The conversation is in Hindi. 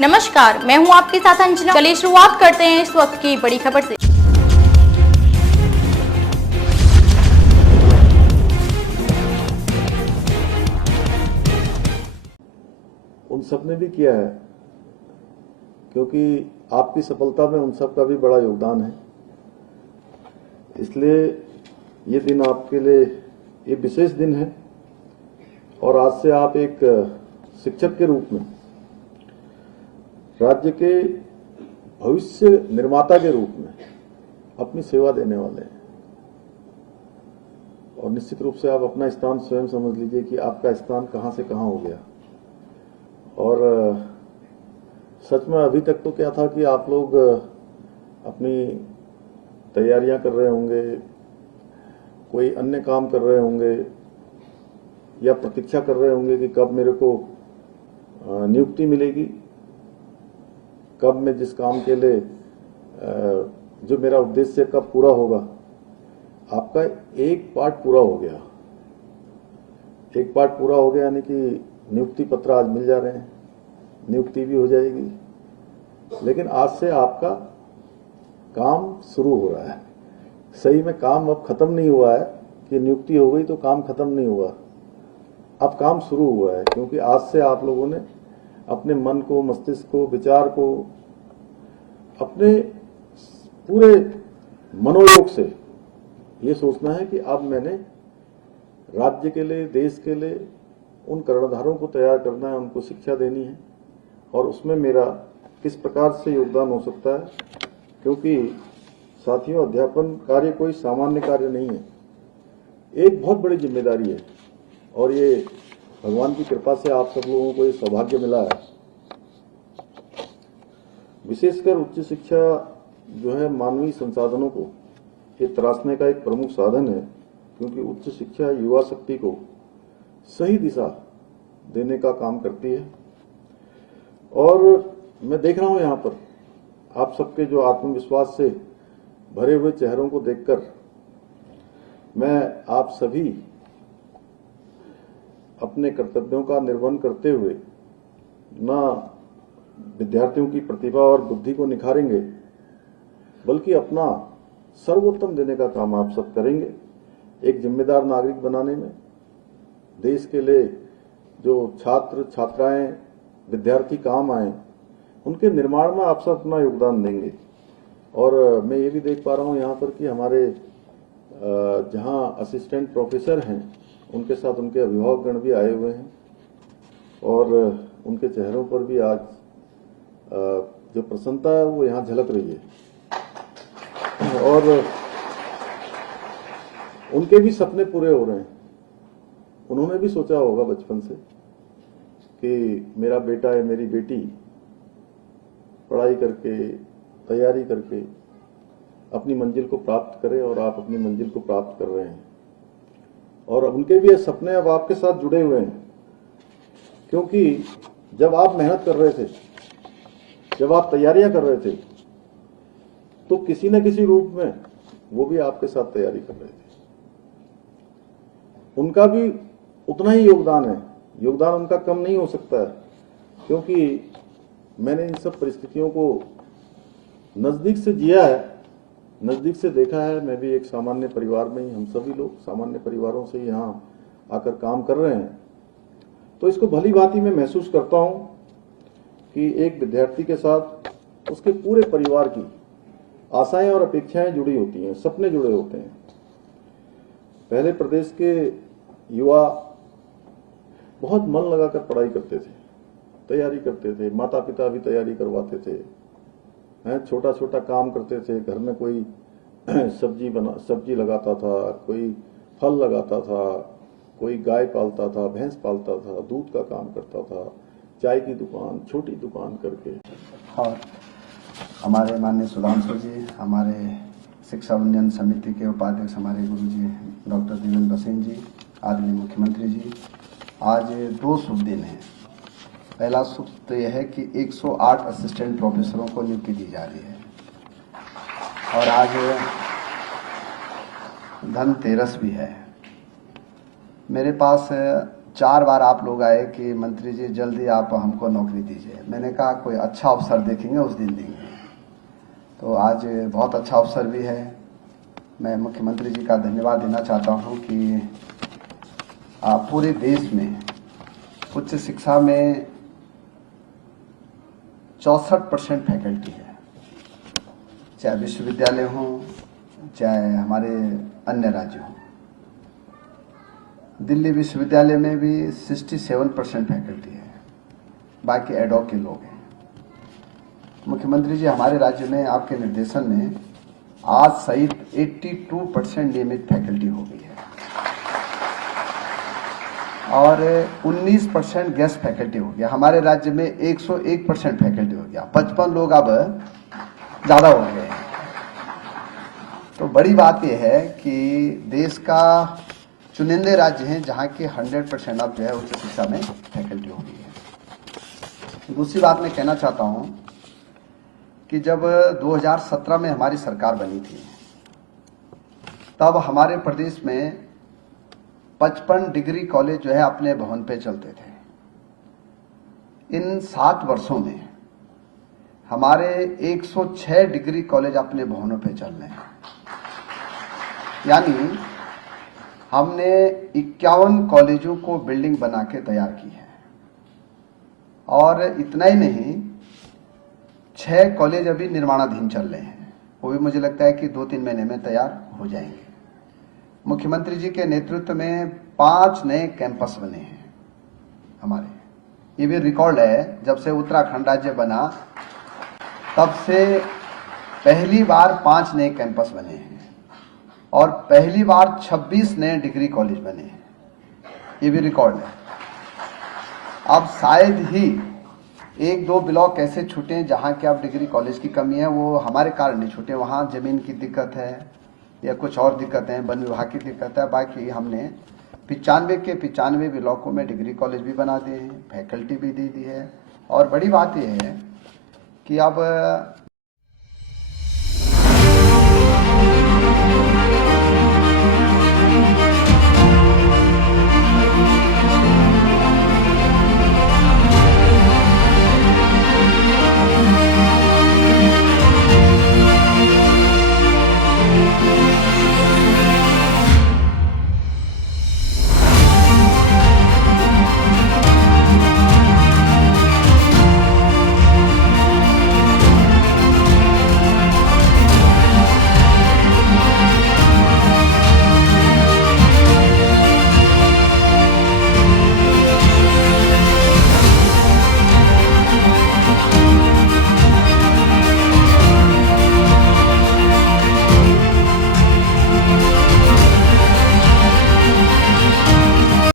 नमस्कार, मैं हूं आपके साथ अंजना। चलिए शुरुआत करते हैं इस वक्त की बड़ी खबर से। उन सब ने भी किया है, क्योंकि आपकी सफलता में उन सब का भी बड़ा योगदान है। इसलिए ये दिन आपके लिए ये विशेष दिन है और आज से आप एक शिक्षक के रूप में राज्य के भविष्य निर्माता के रूप में अपनी सेवा देने वाले हैं। और निश्चित रूप से आप अपना स्थान स्वयं समझ लीजिए कि आपका स्थान कहां से कहां हो गया। और सच में अभी तक तो क्या था कि आप लोग अपनी तैयारियां कर रहे होंगे, कोई अन्य काम कर रहे होंगे या प्रतीक्षा कर रहे होंगे कि कब मेरे को नियुक्ति मिलेगी, कब मैं जिस काम के लिए जो मेरा उद्देश्य कब पूरा होगा। आपका एक पार्ट पूरा हो गया, एक पार्ट पूरा हो गया, यानी कि नियुक्ति पत्र आज मिल जा रहे हैं, नियुक्ति भी हो जाएगी। लेकिन आज से आपका काम शुरू हो रहा है। सही में काम अब खत्म नहीं हुआ है कि नियुक्ति हो गई तो काम खत्म नहीं हुआ, अब काम शुरू हुआ है। क्योंकि आज से आप लोगों ने अपने मन को, मस्तिष्क को, विचार को, अपने पूरे मनोयोग से ये सोचना है कि अब मैंने राज्य के लिए, देश के लिए उन कर्णधारों को तैयार करना है, उनको शिक्षा देनी है और उसमें मेरा किस प्रकार से योगदान हो सकता है। क्योंकि साथियों, अध्यापन कार्य कोई सामान्य कार्य नहीं है, एक बहुत बड़ी जिम्मेदारी है और ये भगवान की कृपा से आप सब लोगों को ये सौभाग्य मिला है। विशेषकर उच्च शिक्षा जो है मानवीय संसाधनों को ये तराशने का एक प्रमुख साधन है, क्योंकि उच्च शिक्षा युवा शक्ति को सही दिशा देने का काम करती है। और मैं देख रहा हूं यहां पर आप सबके जो आत्मविश्वास से भरे हुए चेहरों को देखकर मैं आप सभी अपने कर्तव्यों का निर्वहन करते हुए न विद्यार्थियों की प्रतिभा और बुद्धि को निखारेंगे, बल्कि अपना सर्वोत्तम देने का काम आप सब करेंगे। एक जिम्मेदार नागरिक बनाने में देश के लिए जो छात्र छात्राएं विद्यार्थी काम आए, उनके निर्माण में आप सब अपना योगदान देंगे। और मैं ये भी देख पा रहा हूँ यहाँ पर कि हमारे जहाँ असिस्टेंट प्रोफेसर हैं उनके साथ उनके अभिभावकगण भी आए हुए हैं और उनके चेहरों पर भी आज जो प्रसन्नता है वो यहाँ झलक रही है और उनके भी सपने पूरे हो रहे हैं। उन्होंने भी सोचा होगा बचपन से कि मेरा बेटा या मेरी बेटी पढ़ाई करके, तैयारी करके अपनी मंजिल को प्राप्त करे और आप अपनी मंजिल को प्राप्त कर रहे हैं। और उनके भी ये सपने अब आपके साथ जुड़े हुए हैं, क्योंकि जब आप मेहनत कर रहे थे, जब आप तैयारियां कर रहे थे, तो किसी न किसी रूप में वो भी आपके साथ तैयारी कर रहे थे। उनका भी उतना ही योगदान है, योगदान उनका कम नहीं हो सकता है, क्योंकि मैंने इन सब परिस्थितियों को नजदीक से जिया है, नजदीक से देखा है। मैं भी एक सामान्य परिवार में ही, हम सभी लोग सामान्य परिवारों से यहाँ आकर काम कर रहे हैं, तो इसको भली भांति मैं महसूस करता हूँ कि एक विद्यार्थी के साथ उसके पूरे परिवार की आशाएं और अपेक्षाएं जुड़ी होती हैं, सपने जुड़े होते हैं। पहले प्रदेश के युवा बहुत मन लगाकर पढ़ाई करते थे, तैयारी करते थे, माता पिता भी तैयारी करवाते थे, छोटा छोटा काम करते थे। घर में कोई सब्जी लगाता था, कोई फल लगाता था, कोई गाय पालता था, भैंस पालता था, दूध का काम करता था, चाय की दुकान, छोटी दुकान करके। और हमारे माननीय सुधांशु जी, हमारे शिक्षा उन्नयन समिति के उपाध्यक्ष हमारे गुरु जी डॉक्टर देवेंद्र बसेन जी, आदरणीय मुख्यमंत्री जी, आज दो शुभ दिन हैं। पहला शुभ तो यह है कि 108 असिस्टेंट प्रोफेसरों को नियुक्ति दी जा रही है और आज धनतेरस भी है। मेरे पास 4 बार आप लोग आए कि मंत्री जी जल्दी आप हमको नौकरी दीजिए। मैंने कहा कोई अच्छा अवसर देखेंगे उस दिन देंगे। तो आज बहुत अच्छा अवसर भी है। मैं मुख्यमंत्री जी का धन्यवाद देना चाहता हूं कि पूरे देश में उच्च शिक्षा में 64% फैकल्टी है, चाहे विश्वविद्यालय हो चाहे हमारे अन्य राज्य हों। दिल्ली विश्वविद्यालय में भी 67% फैकल्टी है, बाकी एडॉक के लोग हैं। मुख्यमंत्री जी हमारे राज्य में आपके निर्देशन में आज सहित 82% नियमित फैकल्टी हो गई है और 19% गेस्ट फैकल्टी हो गया। हमारे राज्य में 101% फैकल्टी हो गया। 55 लोग अब ज्यादा हो गए हैं। तो बड़ी बात यह है कि देश का चुनिंदे राज्य हैं जहां के 100% अब जो है उच्च शिक्षा में फैकल्टी हो गई है। दूसरी बात मैं कहना चाहता हूं कि जब 2017 में हमारी सरकार बनी थी तब हमारे प्रदेश में 55 डिग्री कॉलेज जो है अपने भवन पे चलते थे। इन 7 वर्षों में हमारे 106 डिग्री कॉलेज अपने भवनों पे चल रहे हैं, यानी हमने 51 कॉलेजों को बिल्डिंग बना के तैयार की है। और इतना ही नहीं, 6 कॉलेज अभी निर्माणाधीन चल रहे हैं, वो भी मुझे लगता है कि 2-3 महीने में तैयार हो जाएंगे। मुख्यमंत्री जी के नेतृत्व में 5 नए कैंपस बने हैं हमारे। ये भी रिकॉर्ड है, जब से उत्तराखंड राज्य बना तब से पहली बार 5 नए कैंपस बने हैं और पहली बार 26 नए डिग्री कॉलेज बने हैं। ये भी रिकॉर्ड है। अब शायद ही 1-2 ब्लॉक ऐसे छूटे जहां के अब डिग्री कॉलेज की कमी है, वो हमारे कारण नहीं छूटे, वहां जमीन की दिक्कत है या कुछ और दिक्कतें, वन विभाग की दिक्कत है। बाकी हमने 95 के 95 ब्लॉकों में डिग्री कॉलेज भी बना दिए हैं, फैकल्टी भी दे दी है। और बड़ी बात यह है कि अब